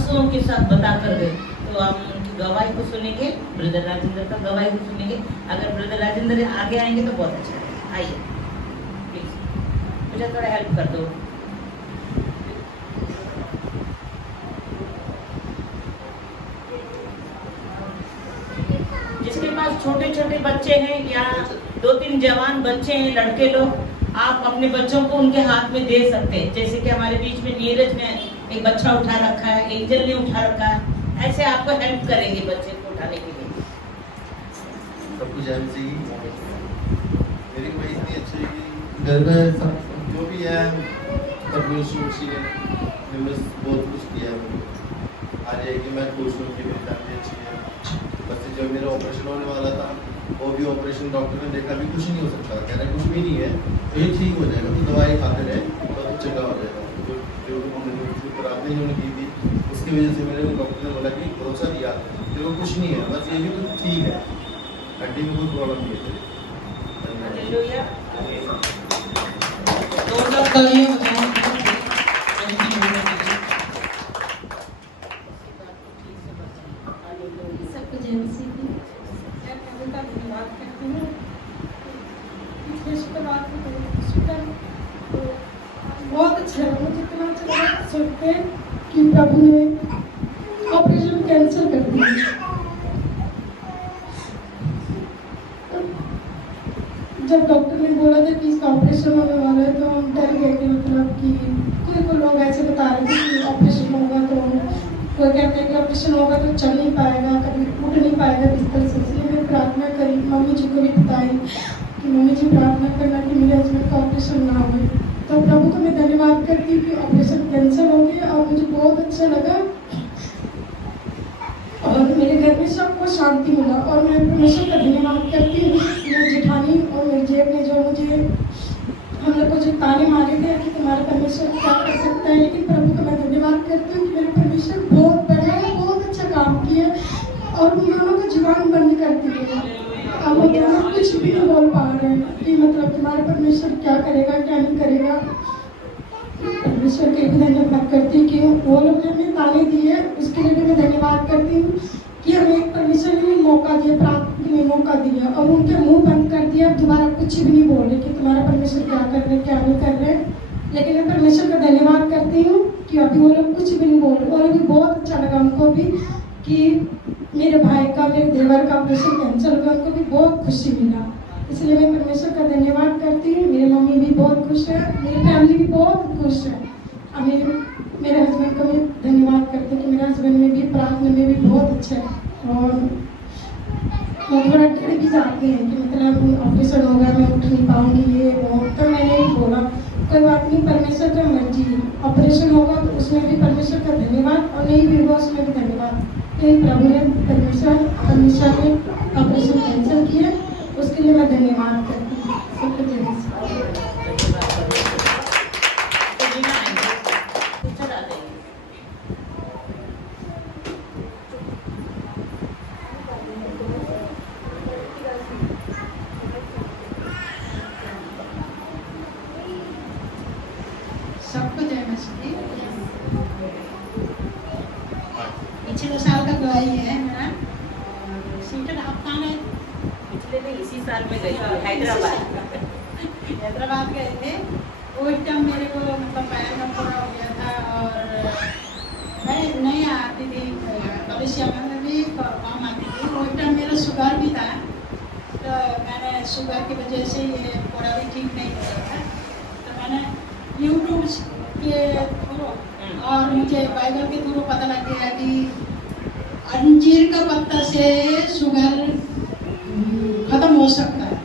आंसुओं के साथ बता कर गए। तो हम उनकी गवाही को सुनेंगे, ब्रदर राजेंद्र का गवाही को सुनेंगे। अगर ब्रदर राजेंद्र आगे आएंगे तो बहुत अच्छा है। आइए प्लीज, मुझे थोड़ा हेल्प कर दो। जिसके पास छोटे छोटे बच्चे हैं या 2-3 जवान बच्चे हैं, लड़के लोग, आप अपने बच्चों को उनके हाथ में दे सकते हैं। जैसे कि हमारे बीच में नीरज ने एक बच्चा उठा रखा है, एंजल ने उठा रखा है, ऐसे आपको हेल्प करेंगे बच्चे को उठाने के लिए। सब कुछ ऐसे ही मेरी वही इतनी अच्छी कि घर में सब जो भी है परमेश्वर ने बस बहुत कुछ किया है। आज है कि मैं खुश हूँ कि मेरी फैमिली अच्छी है। बस जब मेरा ऑपरेशन होने वाला था, वो भी ऑपरेशन डॉक्टर ने देखा भी कुछ नहीं हो सकता, कह रहा है कुछ भी नहीं है, तो ये ठीक हो जाएगा, तो दवाई खाते रहे तो अच्छा हो जाएगा। तो जो प्रार्थना इन्होंने की थी उसकी वजह से मेरे को डॉक्टर ने बोला कि भरोसा दिया कि वो कुछ नहीं है, बस ये भी तो ठीक है, हड्डी में कोई प्रॉब्लम नहीं है। हालेलुया। सबको जय मसीह की। मैं कविता धन्यवाद करती हूँ। पिछले शुक्रवार को हॉस्पिटल तो बहुत अच्छा है, मुझे इतना अच्छा लगा सुन के कि प्रभु ने ऑपरेशन कैंसिल कर दिया। जब डॉक्टर ने बोला था कि इसका ऑपरेशन होने वाला है तो हम डर गए कि मतलब कि कोई लोग ऐसे बता रहे थे कि ऑपरेशन होगा, तो कोई कहते हैं कि ऑपरेशन होगा तो चल नहीं पाएगा, कभी उठ नहीं पाएगा बिस्तर से। इसलिए मैंने प्रार्थना करी, मम्मी जी को भी बताई कि मम्मी जी प्रार्थना करना कि मेरे हस्बैंड का ऑपरेशन ना हो। तो प्रभु को मैं धन्यवाद करती हूँ कि ऑपरेशन कैंसिल हो गया और मुझे बहुत अच्छा लगा और मेरे घर में सबको शांति मिला। और मैं परमेश्वर का धन्यवाद करती हूँ, मेरी जेठानी और मेरी जेठ ने जो मुझे हम लोग को जो ताने मारे थे कि तुम्हारा परमेश्वर क्या कर सकता है, लेकिन प्रभु का मैं धन्यवाद करती हूँ कि मेरे परमेश्वर बहुत बड़ा है, बहुत अच्छा काम किया और उन दोनों को जुबान बंद कर दी है। अब वो दोनों कुछ भी नहीं बोल पा रहे हैं कि मतलब तुम्हारा परमेश्वर क्या करेगा क्या नहीं करेगा। परमेश्वर के भी धन्यवाद करती हूँ कि वो लोग ने हमें ताने दिए, उसके लिए भी मैं धन्यवाद करती हूँ कि हमें परमेश्वर ने मौका दिया, प्रार्थना में मौका दिया और उनके मुंह बंद कर दिया, दोबारा कुछ भी नहीं बोले कि तुम्हारा परमेश्वर क्या कर रहे क्या नहीं कर रहे। लेकिन मैं परमेश्वर का धन्यवाद करती हूँ कि अभी वो लोग कुछ भी नहीं बोल रहे और अभी बहुत अच्छा लगा उनको भी कि मेरे भाई का, मेरे देवर का ऑपरेशन कैंसिल हुआ, उनको भी बहुत खुशी मिला। इसलिए मैं परमेश्वर का धन्यवाद करती हूँ। मेरी मम्मी भी बहुत खुश है, मेरी फैमिली भी बहुत खुश है। अभी मेरे हस्बैंड को भी धन्यवाद करते हैं कि मेरे हस्बैंड में भी प्रार्थना में भी बहुत अच्छा है और वो थोड़ा डर भी जाते हैं कि मतलब ऑपरेशन होगा मैं उठ नहीं पाऊंगी ये वो, तो मैंने ही बोला कोई बात नहीं, परमेश्वर का मर्जी है, ऑपरेशन होगा तो उसमें भी परमेश्वर का धन्यवाद और नहीं भी होगा उसमें भी धन्यवाद। प्रभु ने परमेश्वर ने ऑपरेशन कैंसिल किया, उसके लिए मैं धन्यवाद करती हूँ। सबको जय मसीह। सबको जय मसीह। पिछले साल का गवाही है मेरा। सीटर आप कहाँ गए? पिछले में इसी साल में गई थी हैदराबाद। हैदराबाद गए थे। उस टाइम मेरे को मतलब पैर में पूरा हो गया था और मैं नहीं आती थी मलेशिया में भी काम आती थी। उस टाइम मेरा शुगर भी था, तो मैंने शुगर की वजह से ये पूरा भी ठीक नहीं हो रहा था, तो मैंने यूट्यूब के थ्रू और मुझे बाइबल के थ्रू पता लग गया कि अंजीर का पत्ता से शुगर खत्म हो सकता है।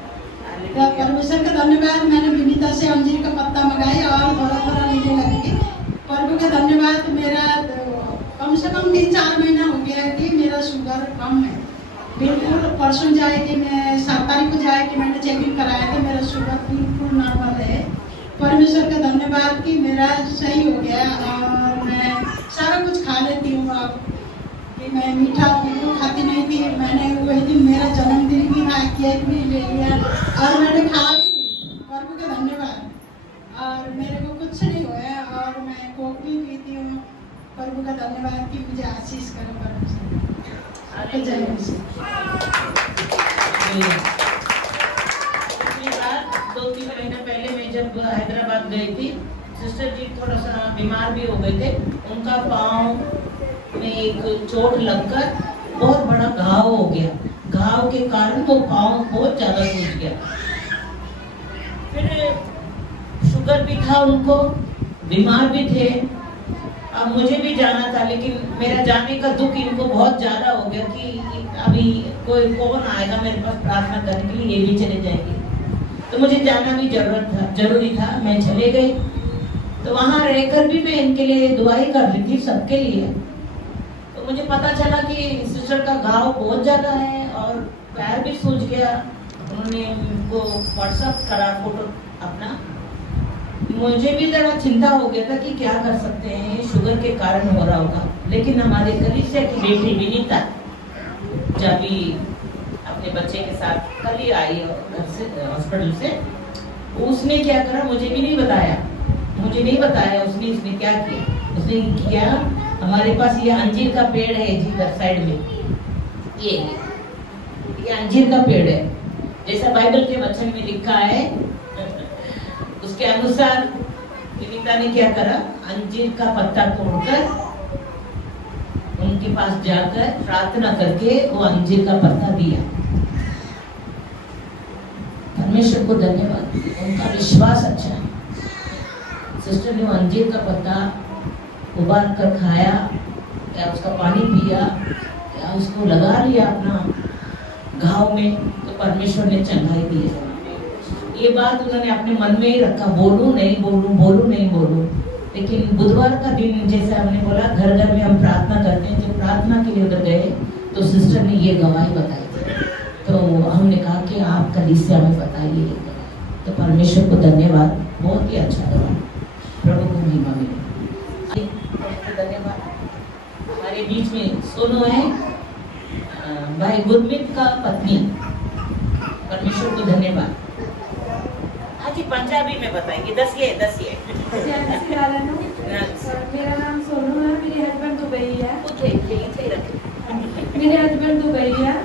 तो परमेश्वर का धन्यवाद, मैंने विनीता से अंजीर का पत्ता मंगाई और थोड़ा थोड़ा लेने लगी। प्रभु का धन्यवाद, मेरा कम से कम 3-4 महीना हो गया कि मेरा शुगर कम है बिल्कुल। परसों जाएगी, मैं 7 तारीख को जाएगी, मैंने चेकिंग कराया था, मेरा शुगर बिल्कुल नॉर्मल है। परमेश्वर का धन्यवाद कि मेरा सही हो गया और मैं सारा कुछ खा लेती हूँ अब। कि मैं मीठा बिल्कुल खाती नहीं थी, मैंने वही दिन मेरा जन्मदिन भी था, केक भी ले लिया और मैंने खा भी। प्रभु का धन्यवाद। और मेरे को कुछ नहीं हुआ और मैं कोक भी पीती हूँ। प्रभु का धन्यवाद कि मुझे आशीष करो परमेश्वर। जय मसीह। पिछली बार 2-3 महीना पहले मैं जब हैदराबाद गई थी, सिस्टर जी थोड़ा सा बीमार भी हो गए थे। उनका पाँव में एक चोट लगकर बहुत बड़ा घाव हो गया। घाव के कारण वो पाँव बहुत ज़्यादा सूज गया। फिर शुगर भी था उनको, बीमार भी थे। अब मुझे भी जाना था, लेकिन मेरा जाने का दुख इनको बहुत ज़्यादा हो गया कि अभी कोई कौन आएगा मेरे पास प्रार्थना करने के लिए, ये भी चले जाएगी। तो मुझे जाना भी जरूरी था। मैं चले गई, तो वहाँ रहकर भी मैं इनके लिए दुआई कर रही थी, सबके लिए। तो मुझे पता चला कि सिस्टर का घाव बहुत ज़्यादा है और पैर भी सूज गया। उन्होंने उनको व्हाट्सअप करा फोटो अपना। मुझे भी ज़रा चिंता हो गया था कि क्या कर सकते हैं, शुगर के कारण हो रहा होगा। लेकिन हमारे कलीसिया की बेटी विनीता जब भी अपने बच्चे के साथ कल ही आई घर से, हॉस्पिटल से, उसने क्या करा मुझे भी नहीं बताया। उसने इसमें क्या किया, उसने किया, हमारे पास ये अंजीर का पेड़ है जी इधर साइड में, ये अंजीर का पेड़ है, जैसा बाइबल के वचन में लिखा है। उसके अनुसार विनीता ने क्या करा, अंजीर का पत्ता तोड़कर उनके पास जाकर प्रार्थना करके वो अंजीर का पत्ता दिया। परमेश्वर को धन्यवाद, उनका विश्वास अच्छा है। सिस्टर ने वो अंजीर का पत्ता उबाल कर खाया, या उसका पानी पिया, या उसको लगा लिया अपना घाव में, तो परमेश्वर ने चंगाई दी है। ये बात उन्होंने अपने मन में ही रखा, बोलूं नहीं बोलूं। लेकिन बुधवार का दिन, जैसे हमने बोला, घर घर में हम प्रार्थना करते हैं। जब प्रार्थना के लिए उधर गए तो सिस्टर ने ये गवाही बताई थी। तो हमने कहा कि आप कलीसिया में बताइए ये गवाही। तो परमेश्वर को धन्यवाद, बहुत ही अच्छा गवाही, प्रभु को महिमा मिले। धन्यवाद। हमारे बीच में सोनू है, भाई गुरमीत का पत्नी। परमेश्वर को धन्यवाद। हाँ जी, पंजाबी में बताएंगे। दसिए। मेरा नाम सोनू है, मेरे हस्बैंड दुबई है। मेरे हस्बैंड दुबई है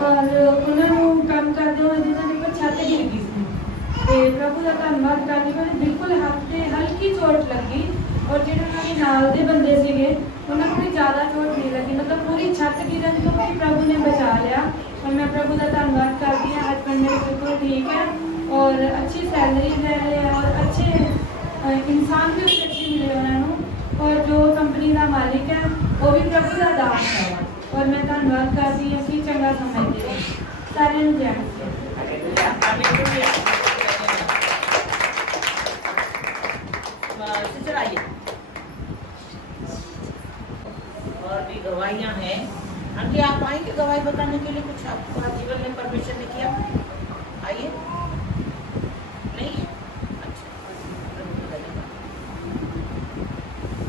और उन्होंने काम करते हुए जिन्होंने पर छत गिर गई सी ते प्रभु का धन्यवाद करनी पर बिल्कुल हाथ ते हल्की चोट लगी और जिन्होंने उन्होंने नाल दे बंदे सीगे उन्होंने कोई ज़्यादा चोट नहीं लगी, मतलब पूरी छत गिरन तो भी प्रभु ने बचा लिया। और मैं प्रभु का धन्यवाद करती हूँ। हस्बैंड मेरे बिल्कुल ठीक है और अच्छी सैलरी ले रहे हैं और अच्छे इंसान भी उससे अच्छी मिले उन्होंने। और जो कंपनी का मालिक है वो भी प्रभु का दास है और मैं धन्यवाद करती हूँ कि चंगा समझती हूँ सारे ध्यान से। और भी गवाहियाँ हैं। आंटी आप आएंगे गवाही बताने के लिए? कुछ आपको जीवन में परमेश्वर ने किया? आइए। नहीं है? अच्छा,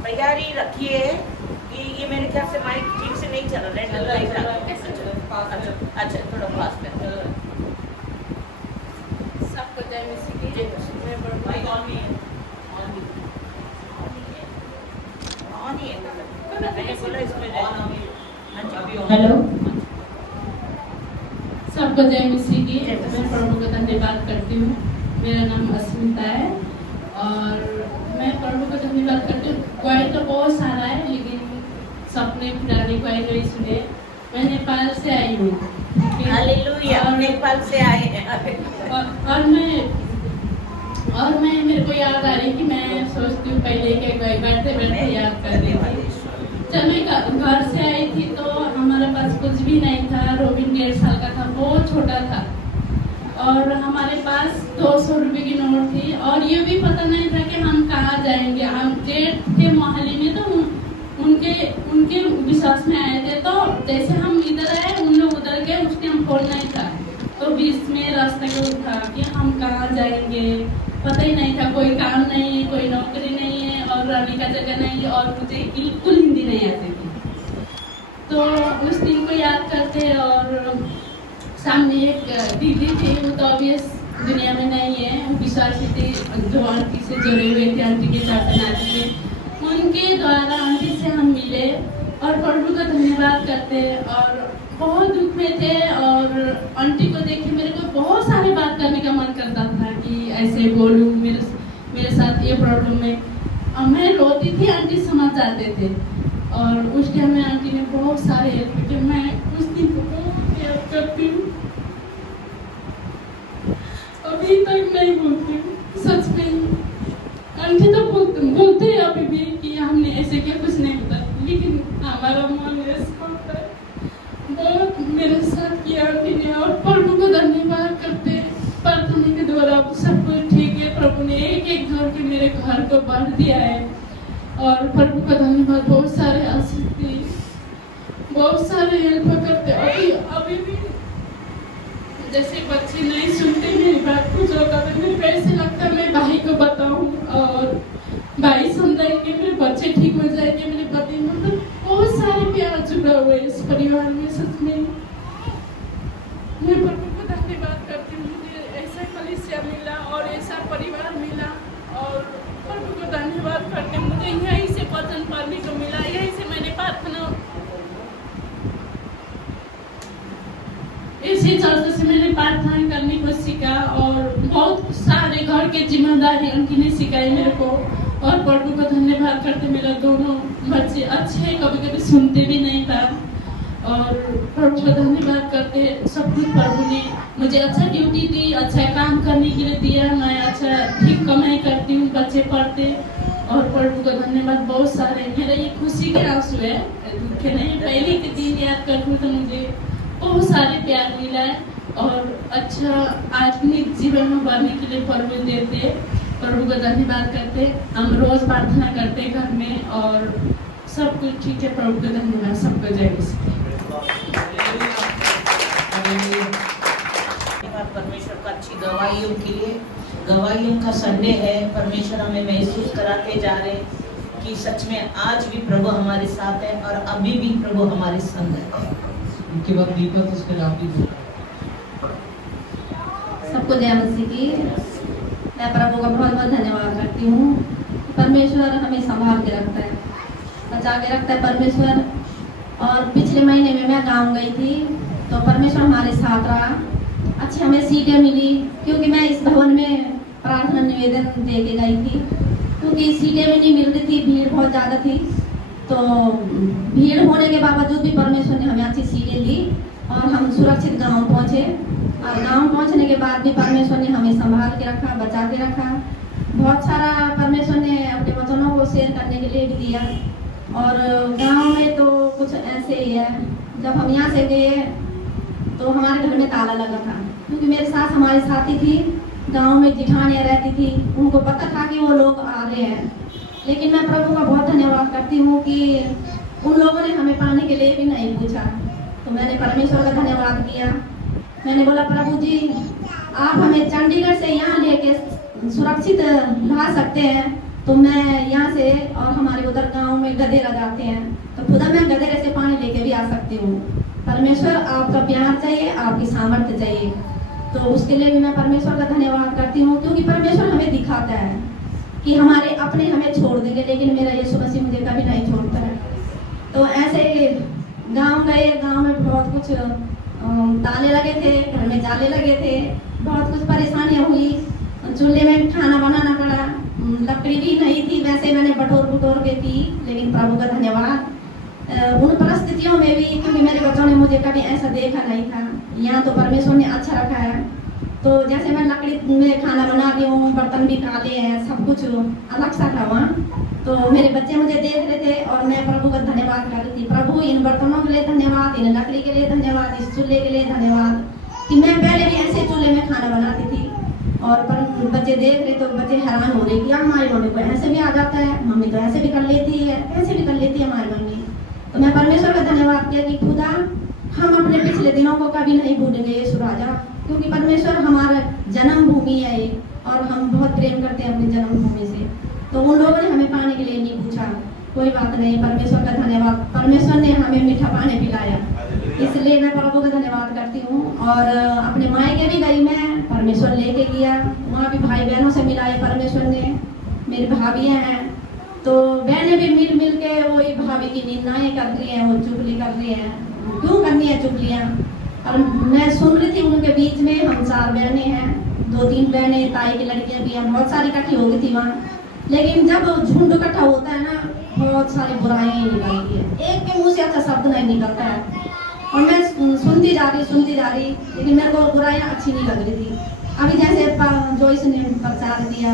तैयारी रखिए कि ये मेरे ख्याल से माइक ठीक से नहीं चल रहा है। अच्छा, थोड़ा फास्ट है। सबको जय मसीह की। माइक ऑन नहीं है। मैंने बोला इसमें हेलो, सबको जय मसीह की। मैं प्रभु का धन्यवाद करती हूँ। मेरा नाम अस्मिता है और मैं प्रभु का धन्यवाद करती हूँ। गवाही तो बहुत सारा है लेकिन सपने पुरानी गवाही नहीं सुने। मैं नेपाल से आई हूँ। हालेलुया, नेपाल से आए हैं। और मैं मेरे को याद आ रही कि मैं सोचती हूँ पहले क्या गवाही बैठते याद कर रही थी। जब मैं घर से आई थी तो हमारे पास कुछ भी नहीं था। रोबिन 1.5 साल का था, बहुत छोटा था और हमारे पास 200 रुपये की नोट थी और ये भी पता नहीं था कि हम कहाँ जाएंगे। हम जेठ थे मोहाली में तो उनके विश्वास में आए थे। तो जैसे हम इधर आए उन लोग उधर गए, उस टाइम फोन नहीं था तो बीच में रास्ते को उठा कि हम कहाँ जाएंगे, पता ही नहीं था। कोई काम नहीं, कोई नौकरी नहीं है और रहने का जगह नहीं और मुझे बिल्कुल हिंदी नहीं आती थी। तो उस दिन को याद करते और सामने एक दीदी थी, वो तो अभी इस दुनिया में नहीं है, विश्वासी थी, जो आंटी से जुड़े हुए थे, आंटी के साथ नाते थे। उनके द्वारा आंटी से हम मिले और प्रभु का धन्यवाद करते हैं। और बहुत दुख में थे और आंटी को देख के मेरे को बहुत सारी बात करने का मन करता था कि ऐसे बोलूँ, मेरे साथ ये प्रॉब्लम है। मैं रोती थी, आंटी समझ जाते थे और उस टाइम में आंटी ने बहुत सारे हेल्प किए। मैं उस दिन को बहुत याद करती हूँ, अभी तक नहीं भूलती हूँ। सच में आंटी तो बोलते हैं अभी भी कि हमने ऐसे किया, कुछ नहीं होता, लेकिन हमारा मन ऐसा होता है। बहुत मेरे साथ किया आंटी ने और प्रभु को धन्यवाद करते हैं। प्रार्थना के द्वारा सब कुछ ठीक है। प्रभु ने एक एक जोड़ के मेरे घर को बढ़ दिया है और प्रभु का धन्यवाद। बहुत सारे आशीष दी, बहुत सारे हेल्प करते। अभी भी जैसे बच्चे नहीं सुनते मेरी बात, कुछ होता तो मेरे को ऐसे लगता है मैं भाई को बताऊं और भाई समझाएंगे, मेरे बच्चे ठीक हो जाएंगे, मेरे पति। मतलब बहुत सारे प्यार जुड़ा हुआ है इस परिवार में। सच में मैं प्रभु को धन्यवाद करती हूँ, मुझे ऐसा कलीसिया मिला और ऐसा परिवार मिला। और प्रभु को धन्यवाद करते मुझे यहीं से वचन पढ़ने को मिला, यहीं से मैंने प्रार्थना, इसी चर्च से मैंने प्रार्थना करने को सीखा। और बहुत सारे घर के जिम्मेदारी उनकी ने सिखाई मेरे को। और प्रभु को धन्यवाद करते मेरा दोनों बच्चे अच्छे, कभी कभी सुनते भी नहीं था। और प्रभु को धन्यवाद करते सब कुछ प्रभु ने मुझे अच्छा ड्यूटी दी, अच्छा काम करने के लिए दिया। मैं अच्छा ठीक कमाई करती हूँ, बच्चे पढ़ते। और प्रभु को धन्यवाद बहुत सारे। मेरा ये खुशी के आंसू है, दुख के नहीं। पहले के दिन याद करती हूँ तो मुझे बहुत सारे प्यार मिला है और अच्छा आत्मिक जीवन में बढ़ने के लिए प्रभु देते। प्रभु को धन्यवाद करते। हम रोज प्रार्थना करते घर में और सब कुछ ठीक है। प्रभु को धन्यवाद, सबको जय मसीह। परमेश्वर का अच्छी गवाहियों के लिए, गवाहियों का संडे है। परमेश्वर हमें महसूस कराते जा रहे कि सच में आज भी प्रभु हमारे साथ है और अभी भी प्रभु हमारे संग है। उनके बाद दीपा तो उसके नाम भी सबको जय मसीह की। मैं प्रभु का बहुत बहुत धन्यवाद करती हूँ। परमेश्वर हमें संभाल के रखता है, बचा के रखता है परमेश्वर। और पिछले महीने में मैं गांव गई थी तो परमेश्वर हमारे साथ रहा। अच्छी हमें सीटें मिली क्योंकि मैं इस भवन में प्रार्थना निवेदन दे के गई थी, क्योंकि सीटें भी नहीं मिल रही थी, भीड़ बहुत ज़्यादा थी। तो भीड़ होने के बावजूद भी परमेश्वर ने हमें अच्छी सीटें दी और हम सुरक्षित गांव पहुंचे। और गांव पहुंचने के बाद भी परमेश्वर ने हमें संभाल के रखा, बचा के रखा। बहुत सारा परमेश्वर ने अपने वचनों को शेयर करने के लिए भी दिया। और गांव में तो कुछ ऐसे ही है, जब हम यहाँ से गए तो हमारे घर में ताला लगा था, क्योंकि मेरे सास हमारे साथ ही थी। गांव में जिठानियाँ रहती थी, उनको पता था कि वो लोग आ रहे हैं। लेकिन मैं प्रभु का बहुत धन्यवाद करती हूँ कि उन लोगों ने हमें पाने के लिए भी नहीं पूछा। तो मैंने परमेश्वर का धन्यवाद किया। मैंने बोला, प्रभु जी आप हमें चंडीगढ़ से यहाँ लेके सुरक्षित ला सकते हैं तो मैं यहाँ से, और हमारे उधर गांव में गधेरा जाते हैं तो खुदा मैं गधेरे से पानी लेके भी आ सकती हूँ। परमेश्वर आपका प्यार चाहिए, आपकी सामर्थ्य चाहिए। तो उसके लिए भी मैं परमेश्वर का धन्यवाद करती हूँ, क्योंकि परमेश्वर हमें दिखाता है कि हमारे अपने हमें छोड़ देंगे, लेकिन मेरा यीशु मसीह मुझे कभी नहीं छोड़ता है। तो ऐसे गांव गए, गांव में बहुत कुछ ताले लगे थे, घर में जाले लगे थे, बहुत कुछ परेशानियाँ हुई। चूल्हे में खाना बनाना पड़ा, लकड़ी भी नहीं थी, वैसे मैंने बटोर के की। लेकिन प्रभु का धन्यवाद उन परिस्थितियों में भी, क्योंकि मेरे बच्चों ने मुझे कभी ऐसा देखा नहीं था। यहाँ तो परमेश्वर ने अच्छा रखा है। तो जैसे मैं लकड़ी में खाना बना रही हूँ, बर्तन भी काले हैं, सब कुछ अलग सा था वहाँ। तो मेरे बच्चे मुझे देख रहे थे और मैं प्रभु का धन्यवाद कर रही थी। प्रभु इन बर्तनों के लिए धन्यवाद, इन लकड़ी के लिए धन्यवाद, इस चूल्हे के लिए धन्यवाद कि मैं पहले भी ऐसे चूल्हे में खाना बनाती थी। और पर बच्चे देख रहे तो बच्चे हैरान हो रहे कि हमारी मम्मी को ऐसे भी आ जाता है, मम्मी तो ऐसे भी कर लेती है, ऐसे भी कर लेती है हमारी मम्मी। तो मैं परमेश्वर का धन्यवाद किया कि खुदा हम अपने पिछले दिनों को कभी नहीं भूलेंगे यीशु राजा, क्योंकि परमेश्वर हमारा जन्मभूमि है और हम बहुत प्रेम करते हैं अपनी जन्मभूमि से। तो उन लोगों ने हमें पानी के लिए नहीं पूछा, कोई बात नहीं, परमेश्वर का धन्यवाद। परमेश्वर ने हमें मीठा पानी पिलाया, इसलिए मैं प्रभु का धन्यवाद करती हूँ। और अपने मायके भी गई मैं, परमेश्वर लेके गया, वहाँ भी भाई बहनों से मिलाई परमेश्वर ने। मेरी भाभियाँ हैं, तो बहनें भी मिल मिल के वही भाभी की निंदाएं कर रही हैं, वो चुगली कर रही हैं। क्यों करनी है चुगलियाँ? और मैं सुन रही थी उनके बीच में, हम 4 बहनें हैं, 2-3 बहनें ताई की लड़कियां भी हैं, बहुत सारी इकट्ठी हो गई थी वहाँ। लेकिन जब झुंड इकट्ठा होता है ना, बहुत सारी बुराइयां निकलती है, एक के मुँह से अच्छा शब्द नहीं निकलता है। और मैं सुनती जा रही, लेकिन मेरे को बुराइयाँ अच्छी नहीं लग रही थी। अभी जैसे जो इसने प्रचार किया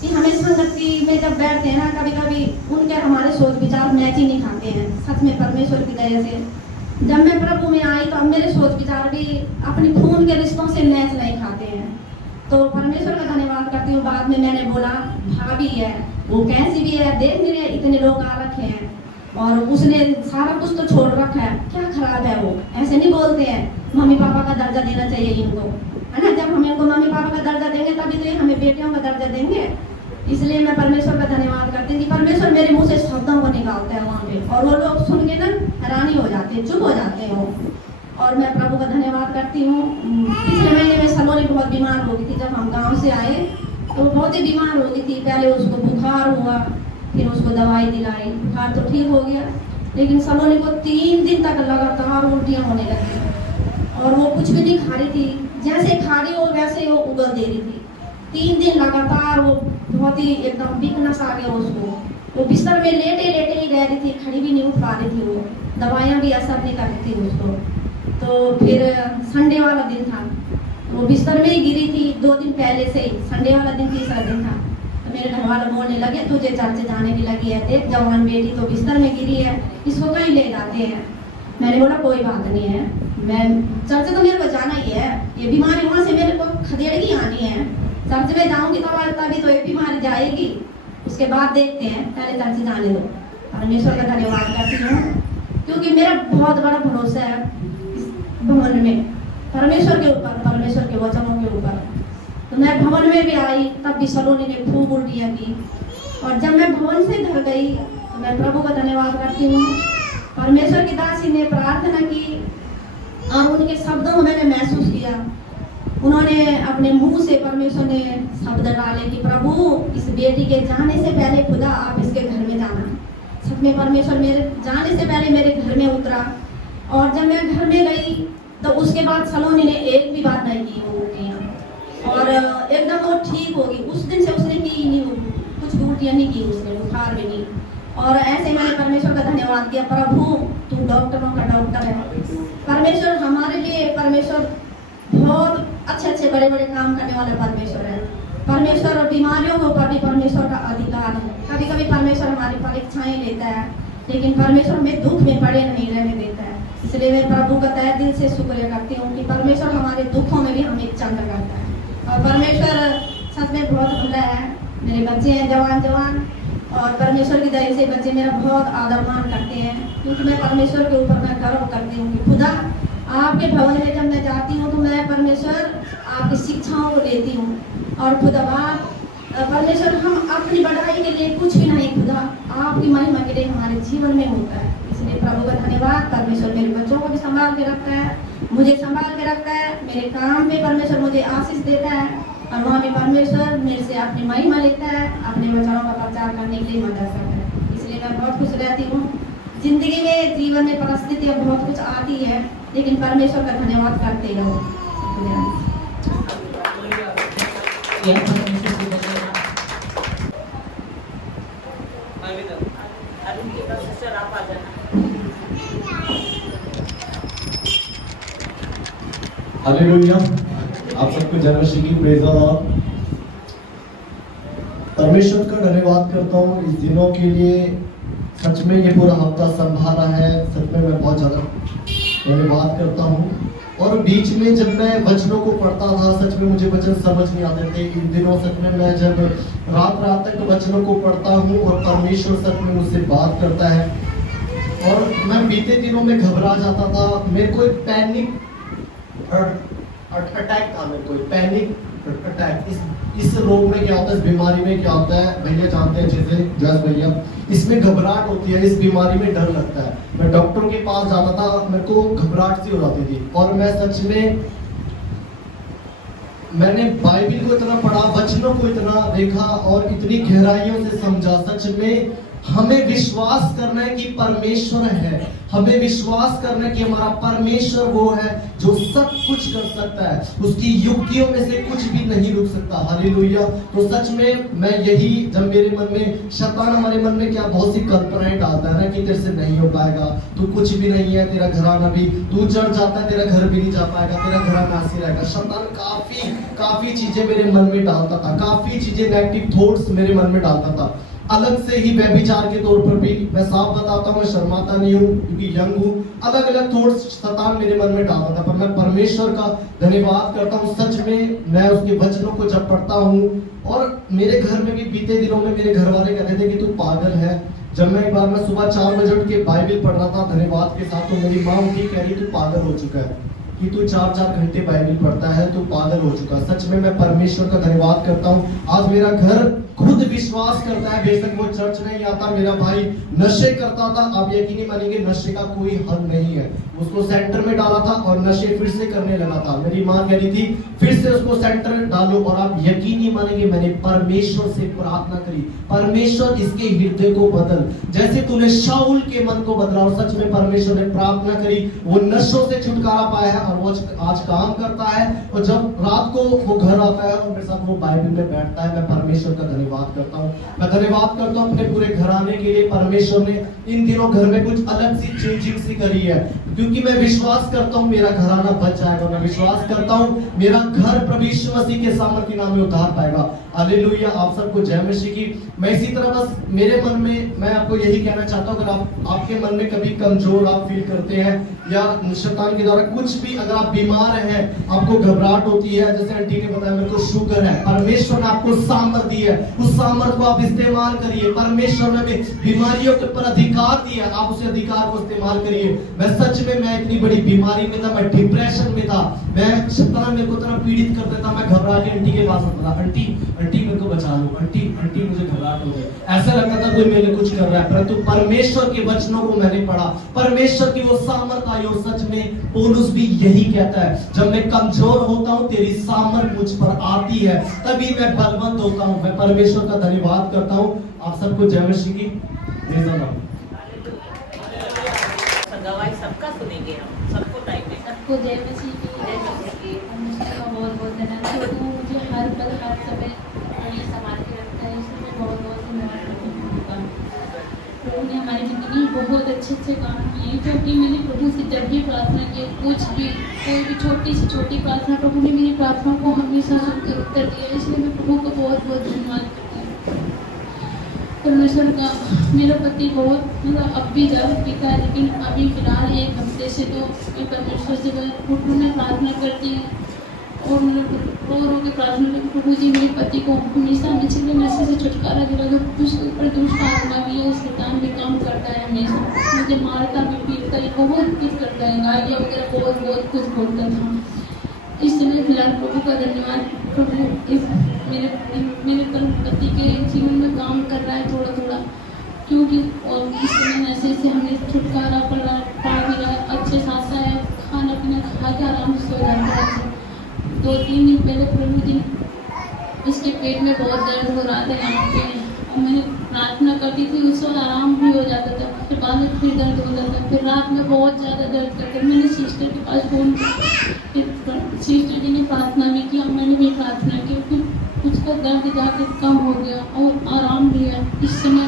कि हमें संगति में जब बैठते हैं ना, कभी कभी उनके हमारे सोच विचार मैच ही नहीं खाते हैं। सच में परमेश्वर की दया से जब मैं प्रभु में आई तो अब मेरे सोच विचार भी अपने खून के रिश्तों से मैच नहीं खाते हैं। तो परमेश्वर का धन्यवाद करती हूँ। बाद में मैंने बोला भाभी है, वो कैसी भी है, देख नहीं रहे इतने लोग आ रखे हैं और उसने सारा कुछ तो छोड़ रखा है, क्या खराब है वो? ऐसे नहीं बोलते हैं। मम्मी पापा का दर्जा देना चाहिए इनको, है ना? जब हम इनको मम्मी पापा का दर्जा देंगे तभी तो ये हमें बेटियों का दर्जा देंगे। इसलिए मैं परमेश्वर का धन्यवाद करती हूँ कि परमेश्वर मेरे मुंह से शब्दों को निकालता है वहाँ पे, और वो लोग सुन के ना हैरानी हो जाते हैं, चुप हो जाते हैं वो। और मैं प्रभु का धन्यवाद करती हूँ। पिछले महीने में सलोनी बहुत बीमार हो गई थी। जब हम गाँव से आए तो बहुत ही बीमार हो गई थी। पहले उसको बुखार हुआ, फिर उसको दवाई दिलाई, बुखार तो ठीक हो गया, लेकिन सलोनी को 3 दिन तक लगातार उल्टियाँ होने लगी और वो कुछ भी नहीं खा रही थी। जैसे खा रही हो वैसे वो उगल दे रही थी। 3 दिन लगातार वो बहुत ही एकदम वीकनेस आ गया उसको। वो बिस्तर में लेटे ही रह रही थी, खड़ी भी नहीं उठ पा रही थी। वो दवाइयाँ भी असर नहीं कर रही थी उसको। तो फिर संडे वाला दिन था, वो बिस्तर में ही गिरी थी 2 दिन पहले से ही। संडे वाला दिन तीसरा दिन था। तो मेरे घर वाले बोलने लगे तुझे चर्च जाने भी लगी है, देख जवान बेटी तो बिस्तर में गिरी है, इसको कहीं ले जाते हैं। मैंने बोला कोई बात नहीं है, मैं चर्च तो मेरे को जाना ही है, ये बीमारी वहाँ से मेरे को खदेड़गी आनी है। चर्च में जाऊंगी तभी तो ये बीमारी जाएगी, उसके बाद देखते हैं, पहले चर्च जाने दो। परमेश्वर का धन्यवाद करती हूँ क्योंकि मेरा बहुत बड़ा भरोसा है इस भवन में, परमेश्वर के ऊपर, परमेश्वर के वचनों के ऊपर। तो मैं भवन में भी आई तब भी सलोनी ने खूब उल्टियाँ की, और जब मैं भवन से घर गई तो मैं प्रभु का धन्यवाद करती हूँ। परमेश्वर की दासी ने प्रार्थना की और उनके शब्दों में मैंने महसूस किया, उन्होंने अपने मुंह से परमेश्वर ने शब्द डाले कि प्रभु इस बेटी के जाने से पहले खुदा आप इसके घर में जाना। सच में परमेश्वर मेरे जाने से पहले मेरे घर में उतरा, और जब मैं घर में गई तो उसके बाद सलोनी ने एक भी बात नहीं की वो उल्टियाँ, और एकदम वो ठीक हो गई। उस दिन से उसने की नहीं, कुछ उल्टियाँ नहीं की उसने, बुखार भी नहीं। और ऐसे मैंने परमेश्वर का धन्यवाद किया, प्रभु तू डॉक्टरों का डॉक्टर है। परमेश्वर हमारे लिए, परमेश्वर बहुत अच्छे बड़े काम करने वाला परमेश्वर है। परमेश्वर और बीमारियों के ऊपर भी परमेश्वर का अधिकार है। कभी कभी परमेश्वर हमारी परीक्षाएं लेता है, लेकिन परमेश्वर हमें दुख में पड़े नहीं रहने देता है। इसलिए मैं प्रभु का तहे दिल से शुक्रिया करती हूँ कि परमेश्वर हमारे दुखों में भी हमें चंग करता है। और परमेश्वर सच में बहुत भला है। मेरे बच्चे हैं जवान, और परमेश्वर की दया से बच्चे मेरा बहुत आदर मान करते हैं, क्योंकि मैं परमेश्वर के ऊपर मैं गर्व करती हूँ कि खुदा आपके भवन में जब मैं जाती हूँ तो मैं परमेश्वर आपकी शिक्षाओं को लेती हूँ। और खुदा परमेश्वर हम अपनी बढ़ाई के लिए कुछ भी नहीं, खुदा आपकी महिमा के लिए हमारे जीवन में होता है। इसलिए प्रभु का धन्यवाद। परमेश्वर मेरे बच्चों को भी संभाल के रखता है, मुझे संभाल के रखता है, मेरे काम में परमेश्वर मुझे आशीष देता है, और वहाँ भी परमेश्वर मेरे से अपनी महिमा लेता है, अपने वचनों का प्रचार करने के लिए मदद करता है। इसलिए मैं बहुत खुश रहती हूँ। जिंदगी में, जीवन में परिस्थितियाँ बहुत कुछ आती है, लेकिन परमेश्वर का धन्यवाद करते रहो। सिस्टर आप आ जाना। हालेलुया। आप सबको जय मसीह की प्रेज़ और परमेश्वर का धन्यवाद करता हूँ इस दिनों के लिए। सच में ये पूरा हफ्ता संभाला है, सच में मैं बहुत ज़्यादा धन्यवाद करता हूँ। और बीच में जब मैं वचनों को पढ़ता था, सच में मुझे वचन समझ नहीं आते थे। इन दिनों सच में मैं जब रात तक वचनों को पढ़ता हूँ और परमेश्वर सच में मुझसे बात करता है, और मैं बीते दिनों में घबरा जाता था। मेरे को एक पैनिक अटैक था, मेरे को पैनिक अटैक। इस रोग में क्या होता है, इस बीमारी में क्या होता है, भैया जानते हैं जैसे जस भैया, इसमें घबराहट होती है, इस बीमारी में डर लगता है। मैं डॉक्टर के पास जाता था, मेरे को घबराहट सी हो जाती थी। और मैं सच में मैंने बाइबिल को इतना पढ़ा, वचनों को इतना देखा और इतनी गहराइयों से समझा। सच में हमें विश्वास करना है कि परमेश्वर है, हमें विश्वास करना है कि हमारा परमेश्वर वो है जो सब कुछ कर सकता है, उसकी युक्तियों में से कुछ भी नहीं रुक सकता। हालेलुया। तो सच में मैं यही, जब मेरे मन में शैतान हमारे मन में क्या बहुत सी कल्पनाएं डालता है ना कि तेरे से नहीं हो पाएगा, तू कुछ भी नहीं है, तेरा घराना भी, तू चढ़ जाता है तेरा घर भी नहीं जा पाएगा, तेरा घराना ऐसे रहेगा। शैतान काफी चीजें मेरे मन में डालता था, काफी चीजें नेगेटिव थॉट्स मेरे मन में डालता था। अलग से ही व्यभिचार के तौर पर भी मैं साफ बताता हूँ, मैं शर्माता नहीं हूँ क्योंकि यंग हूँ। अलग अलग थॉट्स शैतान मेरे मन में डालता था, पर मैं परमेश्वर का धन्यवाद करता हूँ। सच में मैं उसके वचनों को जब पढ़ता हूँ, और मेरे घर में भी बीते दिनों में मेरे घर वाले कहते थे कि तू पागल है। जब मैं एक बार मैं सुबह 4 बजे उठ के बाइबल पढ़ रहा था धन्यवाद के साथ, तो मेरी माँ उठी कह रही तू पागल हो चुका है, कि तू 4-4 घंटे बाइबल पढ़ता है, तू पागल हो चुका है। सच में मैं परमेश्वर का धन्यवाद करता हूँ। आज मेरा घर खुद विश्वास करता है, बेशक वो चर्च नहीं आता, मेरा भाई नशे करता था, आप यकीन नहीं मानेंगे नशे का कोई हल नहीं है, उसको सेंटर में डाला था और नशे फिर से करने लगा था। मेरी माँ कह रही थी फिर से उसको सेंटर डालो, और आप यकीन नहीं मानेंगे मैंने परमेश्वर से प्रार्थना करी, परमेश्वर इसके हृदय को बदल, जैसे तूने शाऊल के मन को बदला। और सच में परमेश्वर ने प्रार्थना करी, वो नशों से छुटकारा पाया है और वो आज काम करता है। और जब रात को वो घर आता है और मेरे साथ वो बाइबल में बैठता है, मैं परमेश्वर का धन्यवाद करता हूँ। मैं धन्यवाद करता हूँ अपने पूरे घराने के लिए। परमेश्वर ने इन दिनों घर में कुछ अलग सी चेंजिंग सी करी है, क्योंकि मैं विश्वास करता हूँ मेरा घराना बच जाएगा। मैं विश्वास करता हूँ मेरा घर प्रभु यीशु मसीह के सामर्थ्य नाम में उद्धार पाएगा। हालेलुया। आप सबको जय मसीह की। मैं इसी तरह बस मेरे मन में मैं आपको यही कहना चाहता हूँ, अगर आपके मन में कभी कमजोर आप फील करते हैं या शैतान के द्वारा कुछ भी, अगर आप बीमार हैं, आपको घबराहट होती है, जैसे आंटी ने बताया मेरे को शुगर है, परमेश्वर ने आपको सामर्थ दी है, उस सामर्थ को आप इस्तेमाल करिए। परमेश्वर ने भी बीमारियों के ऊपर अधिकार दिया, आप उस अधिकार को इस्तेमाल करिए। मैं सच में मैं इतनी बड़ी बीमारी में था, मैं डिप्रेशन में था, मैं शैतान मेरे को इतना पीड़ित कर देता, मैं घबरा के आंटी के पास आता था, आंटी मेरे को बचा लो, आंटी मुझे घबराहट हो गई, ऐसा लगता था कोई मेरे कुछ कर रहा है। परंतु परमेश्वर के वचनों को मैंने पढ़ा, परमेश्वर की वो सामर्थ आई। और सच में पौलुस भी यही कहता है, जब मैं कमजोर होता हूँ तेरी सामर्थ मुझ पर आती है, तभी मैं बलवंत होता हूँ। मैं परमेश्वर का धन्यवाद करता हूँ। आप सबको जय मसीह की। गवाही सबका सुनेंगे हम, सबको टाइम देना। सबको जय मसीह की। परमेश्वर का बहुत बहुत धन्यवाद। तो मुझे हर पल हर समय ये संभाल के रखता है, इसलिए मैं बहुत बहुत धन्यवाद करती हूँ। प्रभु ने हमारी जिंदगी में बहुत अच्छे काम किए, क्योंकि मैंने प्रभु से जब भी प्रार्थना की, कुछ भी कोई भी छोटी से छोटी प्रार्थना, प्रभु ने मेरी प्रार्थना को हमेशा सुनकर उत्तर दिया। इसलिए मैं प्रभु को बहुत बहुत धन्यवाद करती हूँ। परमेश्वर का मेरा पति बहुत मतलब अब भी जब पीता है, लेकिन अभी फिलहाल 1 हफ्ते से तो मैं परमेश्वर से घुटनों में प्रार्थना करती हूँ और मतलब रो के प्रार्थना करती, प्रभु जी मेरे पति को हमेशा निचले नशे से छुटकारा दिला दो। उसके ऊपर दुष्ट आत्मा भी है, शैतान भी काम करता है, हमेशा मुझे मारता भी पीटता है, बहुत कुछ करता है, गालियाँ वगैरह बहुत कुछ बोलता था। इसलिए फिलहाल प्रभु का धन्यवाद, प्रभु इस मेरे पति के जीवन में काम कर रहा है थोड़ा, क्योंकि और इस समय नशे से हमें छुटकारा पा भी रहा है, अच्छे साथ है, खाना पीना खा के आराम से सो जाता है। 2-3 दिन पहले प्रभु जी उसके पेट में बहुत दर्द हो रहा था यहाँ पे, और मैंने प्रार्थना करती थी, उस वक्त आराम भी हो जाता था, फिर बाद में फिर दर्द हो जाता, फिर रात में बहुत ज़्यादा दर्द करता। मैंने सिस्टर के पास फ़ोन किया, सिस्टर जी ने प्रार्थना भी किया, मैंने भी प्रार्थना की, फिर उसका दर्द जाके कम हो गया और आराम भी है। इस समय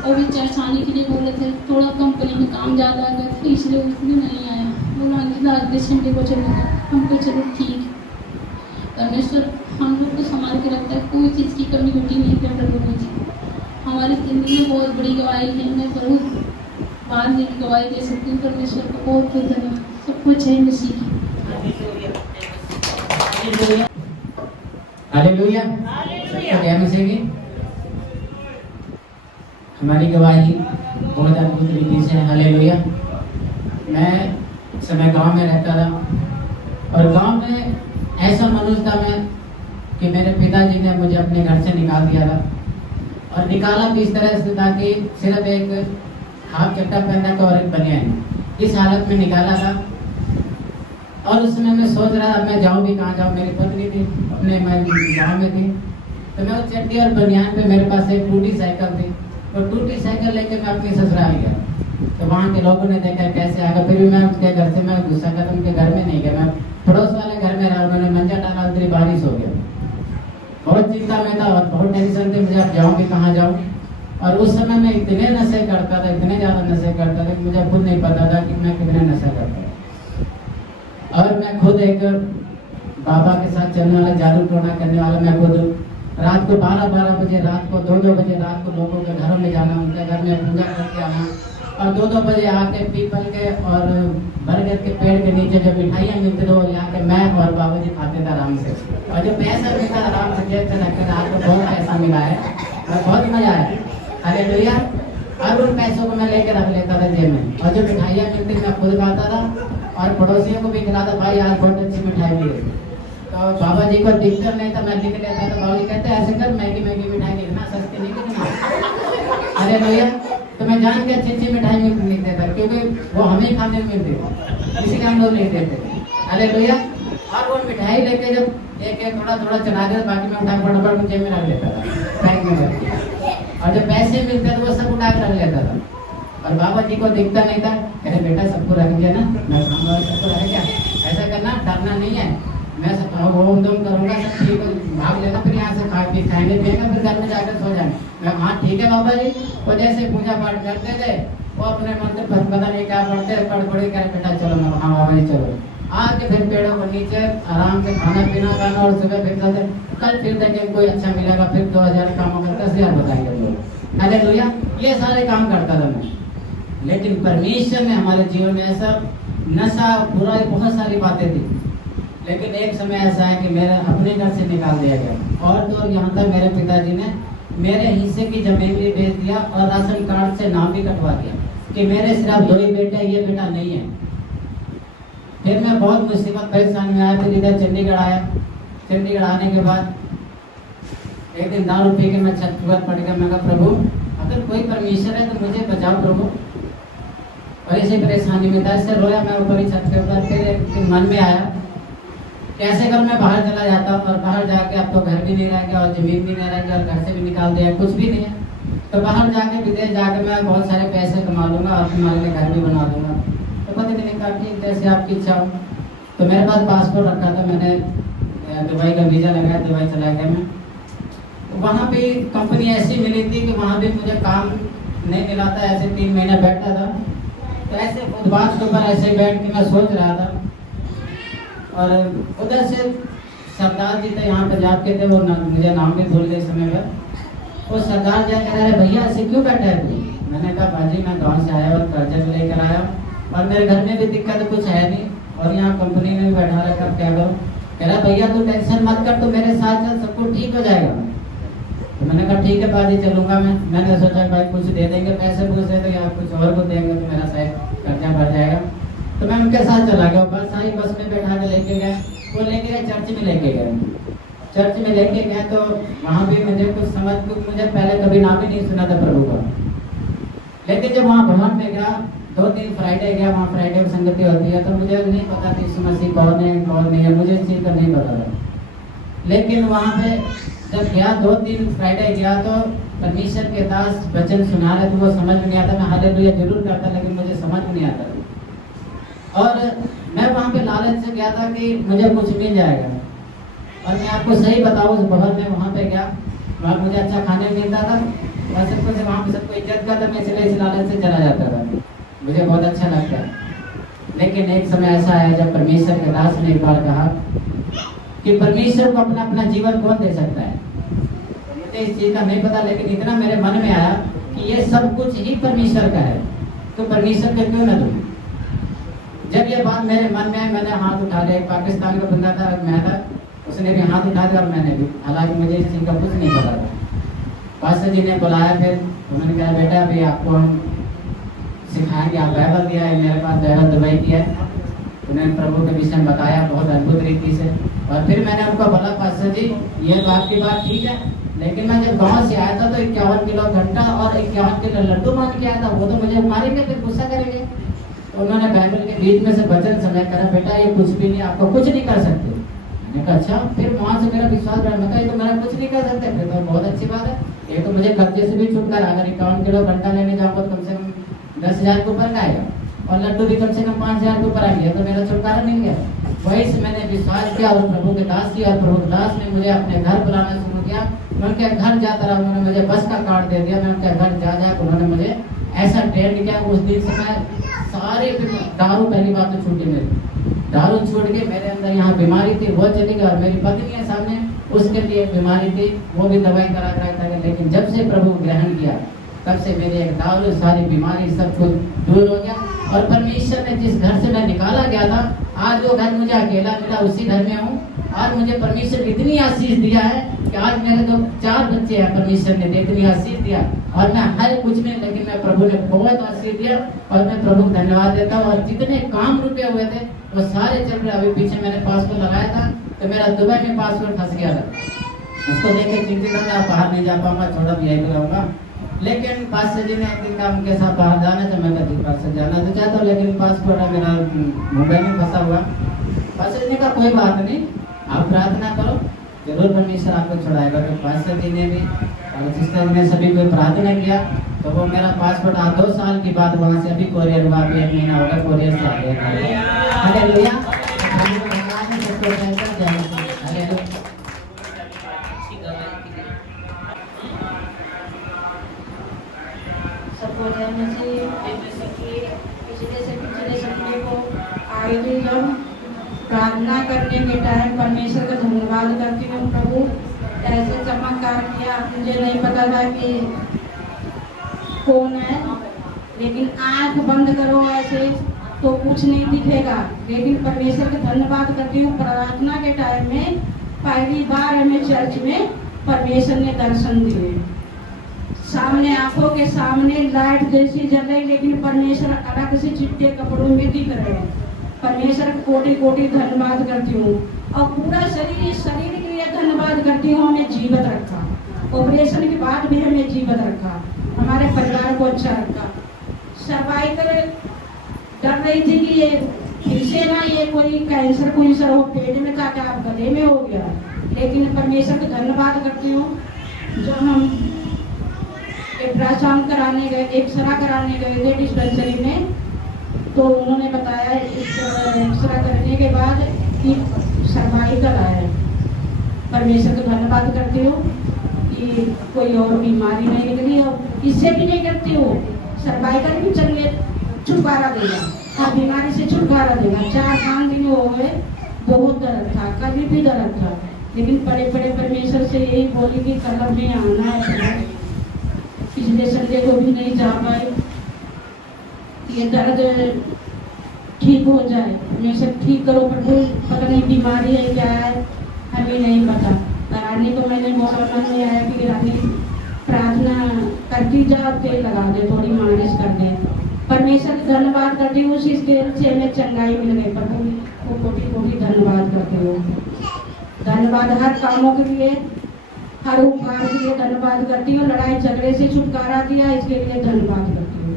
और भी चर्च आने के लिए बोले थे, थोड़ा कंपनी में काम ज़्यादा आ गया, फिर इसलिए उसमें नहीं आया, बोला अगले संडे को चलेगा। हमको चलो ठीक। परमेश्वर हम लोग को संभाल के रखता है, कोई चीज़ की कमी घटी नहीं है। प्रभु जी हमारी ज़िंदगी में बहुत बड़ी गवाही है, मैं प्रभु बाद में भी गवाही दे सकती हूँ। परमेश्वर को बहुत बहुत धन्यवाद। सब कुछ है मसीह की। हालेलुया। जय मसीह की। हमारी गवाही बहुत अद्भुत तरीके से। हालेलुया। मैं समय गांव में रहता था और गांव में ऐसा मनुष्य था मैं कि मेरे पिताजी ने मुझे अपने घर से निकाल दिया था, और निकाला भी इस तरह से था कि सिर्फ एक हाफ चट्टा पहना था और एक बनियान, इस हालत में निकाला था। और उस समय मैं सोच रहा मैं जाऊँ भी कहाँ जाऊँ, मेरी पत्नी थी अपने मैं गाँव में थी, तो मैं उस चट्टी और बनियान पे मेरे पास एक टूटी साइकिल थी, तो टूटी साइकिल लेके मैं अपनी ससुराल गया। तो वहाँ के लोगों ने देखा कैसे आएगा, फिर भी मैं उसके घर से मैं गुस्सा कर उनके घर में नहीं गया, मैं पड़ोस वाले घर में रहा। उन्होंने मंजा डाला, उतरी बारिश हो गया। बहुत चिंता में था और बहुत टेंशन थी, मुझे अब जाऊँ कि कहाँ जाऊँ। और उस समय मैं इतने नशे करता था, इतने ज़्यादा नशे करता था कि मुझे खुद नहीं पता था कि मैं कितने नशा करता था। और मैं खुद एक बाबा के साथ चलने वाला, जादू टोना करने वाला, मैं खुद रात को 12-12 बजे, रात को 2-2 बजे रात को लोगों के घरों में जाना, उनके घर में पूजा करके आना, और 2-2 बजे आके पीपल के और बरगद के पेड़ के नीचे जो मिठाइयाँ मिलती थी वो आके मैं और बाबा जी खाते थे आराम से। और जो पैसा मिलता आराम से जेब से रखते थे, आपको बहुत पैसा मिला है और बहुत मजा आया। हालेलुया। और उन पैसों को मैं लेकर रख लेता था जेब में, और जो मिठाइयाँ मिलती मैं खुद खाता था और पड़ोसियों को भी खिलाता, भाई आज बहुत अच्छी मिठाई मिली। तो बाबा जी को दिक्कत नहीं था, मैं लिख लेता था। बाबा जी कहते ऐसे कर, मैगी मिठाई लिखना, सस्ती नहीं लिखना। अरे भैया, तो मैं जान के अच्छी मिठाई लिख देता, क्योंकि वो हमें खाने में मिलती थी, इसीलिए हम लोग लिख देते थे। अरे भैया, और वो मिठाई लेके जब एक थोड़ा चला देता, बाकी मैं उठा फटाफट मुझे में रख लेता था बैग में रख दिया। और जो पैसे मिलते थे वो सब उठा कर रख लेता था। और बाबा जी को दिखता नहीं था, कहते बेटा सबको रख दिया ना, मैं सबको रख क्या, ऐसा करना, डरना नहीं है, मैं सब ओम दम करूँगा, सब ठीक हो, भाग लेना, फिर यहाँ से खाएंगे पिएंगे, फिर घर में जाकर सो जाएंगे। मैं हाँ ठीक है बाबा जी। वो जैसे पूजा पाठ करते थे, वो अपने मंत्र पता नहीं क्या पढ़ते, पढ़ कर बेटा चलो मैं हाँ बाबा जी चलो, आके फिर पेड़ों को नीचे आराम से खाना पीना खाना, और सुबह फिर चलते, कल फिर देखें कोई अच्छा मिलेगा, फिर 2000 काम होगा, 10,000 बताएंगे लोग। हालेलुया। ये सारे काम करता था मैं। लेकिन परमेश्वर ने हमारे जीवन में ऐसा नशा बुराई बहुत सारी बातें थी, लेकिन एक समय ऐसा है कि मेरे अपने घर से निकाल दिया गया। और तो यहाँ तक मेरे पिताजी ने मेरे हिस्से की जमीन भी बेच दिया और राशन कार्ड से नाम भी कटवा दिया कि मेरे सिर्फ 2 ही बेटे, ये बेटा नहीं है। फिर मैं बहुत मुसीबत परेशानी में आया, फिर इधर चंडीगढ़ आया। चंडीगढ़ आने के बाद एक दिन दारू पी के मैं छत पर पड़ गया। मैं कहा प्रभु अगर कोई परमेश्वर है तो मुझे बचाओ प्रभु। और इसी परेशानी में था, इससे रोया मैं ऊपर ही छत के ऊपर। फिर एक दिन मन में आया कैसे कर मैं बाहर चला जाता हूँ, और बाहर जाके अब तो घर भी नहीं रह गया और जमीन भी नहीं रह गया और घर से भी निकाल दिया, कुछ भी नहीं है। तो बाहर जाके विदेश जाके मैं बहुत सारे पैसे कमा लूँगा और तुम्हारे लिए घर भी बना दूँगा। तो पति ने कहा ठीक जैसे आपकी इच्छा हो। तो मेरे पास पासपोर्ट रखा था, मैंने दुबई का वीज़ा लगाया, दुबई चला गया मैं। वहाँ पे कंपनी ऐसी मिली थी कि वहाँ भी मुझे काम नहीं मिला था, ऐसे 3 महीने बैठा था। तो ऐसे फुटपाथ के ऊपर ऐसे बैठ के मैं सोच रहा था, और उधर से सरदार जी थे यहाँ पंजाब के थे, वो मुझे नाम भी भूल गए समय पर। वो सरदार जी कह रहे भैया ऐसे क्यों बैठा है तू? मैंने कहा बाजी मैं गाँव से आया और कर्जा भी लेकर आया और मेरे घर में भी दिक्कत कुछ है नहीं, और यहाँ कंपनी में भी बैठा रखा, क्या करूँ? कह रहा भैया तू टेंशन मत कर, तो मेरे साथ चल, सब कुछ ठीक हो जाएगा। तो मैंने कहा ठीक है बाजी चलूँगा मैं। मैंने सोचा भाई कुछ दे देंगे पैसे पूछे तो, या कुछ और को देंगे तो मेरा शायद कर्जा भर जाएगा। तो मैं उनके साथ चला गया, बस सारी बस में बैठा के लेके गए। वो लेके गए चर्च में लेके गए। चर्च में लेके गए तो वहाँ भी मुझे कुछ समझ, मुझे पहले कभी नाम ही नहीं सुना था प्रभु का। लेकिन जब वहाँ भवन में गया, 2-3 फ्राइडे गया, वहाँ फ्राइडे में संगति होती है, तो मुझे नहीं पता कि यीशु मसीह कौन है कौन नहीं है, मुझे इस चीज़ का नहीं पता था। लेकिन वहाँ पे जब गया 2-3 फ्राइडे गया तो परमेश्वर के दास वचन सुना रहे थे, वो समझ में नहीं आता। मैं हालेलुया जरूर करता, लेकिन मुझे समझ में नहीं आता। और मैं वहाँ पे लालच से गया था कि मुझे कुछ मिल जाएगा। और मैं आपको सही बताऊँ, उस भवन में वहाँ पे गया, वहाँ मुझे अच्छा खाने मिलता था, और सबको से वहाँ पे सबको इज्जत करता, मैं इसलिए इस लालच से चला जाता था, मुझे बहुत अच्छा लगता है। लेकिन एक समय ऐसा आया जब परमेश्वर के दास ने एक बार कहा कि परमेश्वर को अपना अपना जीवन कौन दे सकता है। तो मुझे इस चीज़ का नहीं पता, लेकिन इतना मेरे मन में आया कि ये सब कुछ ही परमेश्वर का है, तो परमेश्वर को क्यों न दूँ। जब ये बात मेरे मन में आई, मैंने हाथ उठा लिया। एक पाकिस्तान का बंदा था, मैं था, उसने भी हाथ उठा दिया और मैंने भी, हालांकि मुझे इस चीज़ का कुछ नहीं पता था। पास्टर जी ने बुलाया, फिर उन्होंने कहा बेटा अभी आपको हम सिखाएंगे, आप बाइबल दिया है, मेरे पास बाइबल दुबई की है। उन्होंने प्रभु के विषय में बताया बहुत अद्भुत रीति से। और फिर मैंने उनको बोला पास्टर जी ये आपकी बात ठीक है, लेकिन मैं जब गाँव से आया था तो 51 किलो घंटा और 51 किलो लड्डू मान के आया था, वो तो मुझे मारेंगे, फिर गुस्सा करेंगे। तो उन्होंने बाइबल के बीच में से वचन समय करा, बेटा ये कुछ भी नहीं, आपको कुछ नहीं कर सकते। मैंने कहा अच्छा। फिर वहाँ से मेरा विश्वास बढ़ा, मैं कहा ये तो मेरा कुछ नहीं कर सकते, फिर तो बहुत अच्छी बात है। ये तो मुझे कब्जे से भी छुटकारा, अगर 51 किलो घंटा लेने जाऊंगा तो कम से कम 10,000 के ऊपर का आएगा, और लड्डू भी कम से कम 5,000 के ऊपर आएंगे, तो मेरा छुटकारा नहीं गया। वही से मैंने विश्वास किया और प्रभु के दास की, और प्रभु के दास ने मुझे अपने घर बुलाना शुरू किया। मैं उनके घर जाता रहा, उन्होंने मुझे बस का कार्ड दे दिया। मैं उनके घर जा जा उन्होंने मुझे ऐसा ट्रेंड किया। उस दिन से मैं सारे दारू, पहली बात तो छूटी, मेरी दारू छूट के मेरे अंदर यहाँ बीमारी थी वो चली गई, और मेरी पत्नी है सामने, उसके लिए बीमारी थी, वो भी दवाई करा था। लेकिन जब से प्रभु ग्रहण किया तब से मेरे एक दारू, सारी बीमारी सब कुछ दूर हो गया। और परमेश्वर ने जिस घर से मैं निकाला गया था, आज वो घर मुझे अकेला मिला, उसी घर में हूँ। आज मुझे परमेश्वर ने इतनी आशीष दिया है कि आज मेरे तो 4 बच्चे हैं, परमेश्वर ने इतनी आशीष दिया, और मैं हर कुछ में, लेकिन मैं प्रभु ने बहुत आशीष दिया, और मैं प्रभु को धन्यवाद देता हूँ। और जितने काम रुके हुए थे वो सारे चल रहे। अभी पीछे मैंने पासपोर्ट लगाया था, तो मेरा दुबई में पासपोर्ट फंस गया था, उसको लेके चिंतित था, मैं बाहर नहीं जा पाऊंगा, थोड़ा भी यही रहूंगा। लेकिन पास्टर जी ने एक दिन कहा उनके साथ बाहर जाना, तो मैं कभी पास्टर जाना तो चाहता हूँ, लेकिन पासपोर्ट है मेरा मुंबई में फंसा हुआ। पास्टर जी ने कहा कोई बात नहीं, आप प्रार्थना करो, जरूर परमेश्वर आपको छुड़ाएगा। तो पास्टर जी ने भी और सिस्टर ने सभी को प्रार्थना किया, तो वो मेरा पासपोर्ट आज 2 साल की बाद वहाँ से अभी कोरियर हुआ, अभी 1 महीना होगा कोरियर से आ गया। हालेलुया। सपोर्ट है मुझे पिछले संडे को आए थे, जब प्रार्थना करने के टाइम परमेश्वर का धन्यवाद करती हूँ। प्रभु ऐसे चमत्कार किया, मुझे नहीं पता था कि कौन है, लेकिन आंख बंद करो ऐसे तो कुछ नहीं दिखेगा, लेकिन परमेश्वर का धन्यवाद करती हूँ। प्रार्थना के टाइम में पहली बार हमें चर्च में परमेश्वर ने दर्शन दिए, सामने आंखों के सामने लाइट जैसी जल रही, लेकिन परमेश्वर अलग से चिट्टे कपड़ों में दिख रहे हैं। परमेश्वर को कोटि कोटि धन्यवाद करती हूँ, और पूरा शरीर के लिए धन्यवाद करती हूँ। हमें जीवित रखा, ऑपरेशन के बाद भी हमें जीवित रखा, हमारे परिवार को अच्छा रखा। सर्वाइकल डर रही थी कि ये फिर से ना ये कोई कैंसर हो, पेट में था क्या, गले में हो गया, लेकिन परमेश्वर को धन्यवाद करती हूँ। जब हम अल्ट्रासाउंड कराने गए, एक्सरा कराने गए थे डिस्पेंसरी में, तो उन्होंने बताया एक्सरा करने के बाद कि सर्वाइकल आया। परमेश्वर को धन्यवाद करती हूँ कि कोई और बीमारी नहीं निकली, और इससे भी नहीं करती हूँ, सर्वाइकल भी चलिए छुटकारा देगा, हर बीमारी से छुटकारा देगा। 4-5 दिन हो गए, बहुत दर्द था, कभी भी दर्द था, लेकिन बड़े बड़े परमेश्वर से यही बोली कि कल में आना है। पिछले संडे को भी नहीं जा पाए, ये दर्द ठीक हो जाए, हमेशा ठीक करो प्रभु, पता नहीं बीमारी है क्या है, हमें नहीं पता। रानी को मैंने बहुत मन में आया कि रानी प्रार्थना करती जा, तेल लगा दे, थोड़ी मालिश कर दे। परमेश्वर का धन्यवाद करती हूँ, उसी तेल से हमें चंगाई मिल गई। प्रभु को कोटि कोटि धन्यवाद करती हूँ। धन्यवाद हर कामों के लिए, हर उपकार के लिए धन्यवाद करती हूँ। लड़ाई झगड़े से छुटकारा दिया, इसके लिए धन्यवाद करती हूँ।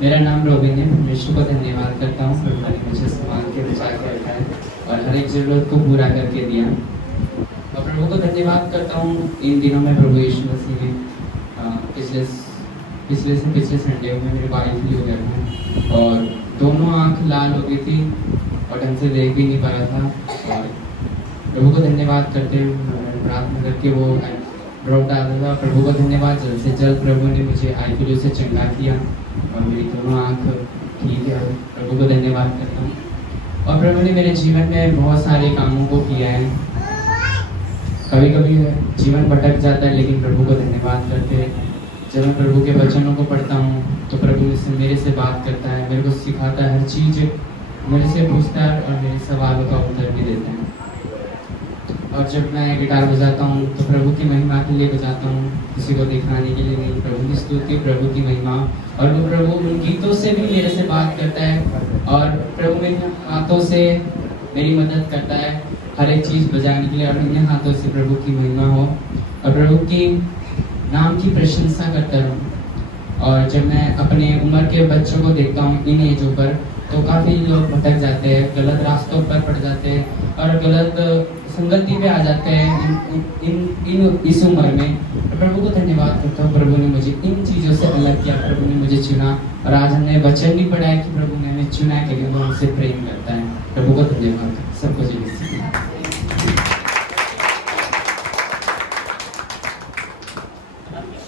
मेरा नाम रोबिन है। परमेश्वर को धन्यवाद करता हूँ, प्रभु ने मुझे संभाल के बचा के रखा है और हर एक जरूरत को पूरा करके दिया। और प्रभु को धन्यवाद करता हूँ। इन दिनों में प्रभु यीशु मसीह ने पिछले संडे में मेरी वाइफ भी हो गया था, और दोनों आँख लाल हो गई थी और ढंग से देख भी नहीं पा रहा था। और प्रभु को धन्यवाद करते हुए प्रार्थना करके वो ड्रॉप डाला था। प्रभु को धन्यवाद, जल्द से जल्द प्रभु ने मुझे आईपीयू से चंगा किया और मेरी दोनों आँख ठीक है। प्रभु को धन्यवाद करता हूँ। और प्रभु ने मेरे जीवन में बहुत सारे कामों को किया है। कभी कभी जीवन भटक जाता है, लेकिन प्रभु को धन्यवाद करते जब मैं प्रभु के वचनों को पढ़ता हूँ तो प्रभु मेरे से बात करता है, मेरे को सिखाता है, हर चीज़ मेरे से पूछता है और मेरे सवालों का उत्तर भी देता है। और जब मैं गिटार बजाता हूँ तो प्रभु की महिमा के लिए बजाता हूँ, किसी को दिखाने के लिए नहीं। प्रभु की स्तुति, प्रभु की महिमा। और वो प्रभु उन गीतों से भी मेरे से बात करता है, और प्रभु मेरे हाथों से मेरी मदद करता है हर एक चीज़ बजाने के लिए, और इन हाथों से प्रभु की महिमा हो और प्रभु की नाम की प्रशंसा करता रहूँ। और जब मैं अपने उम्र के बच्चों को देखता हूँ इन एजों पर, तो काफ़ी लोग भटक जाते हैं, गलत रास्तों पर पड़ जाते हैं और गलत संगति पे आ जाते हैं इन इस उम्र में। प्रभु को धन्यवाद करता हूँ, प्रभु ने मुझे इन चीज़ों से अलग किया, प्रभु ने मुझे चुना और आज हमने वचन भी पढ़ा है कि प्रभु ने हमें चुना के लिए वो हमसे प्रेम करता है।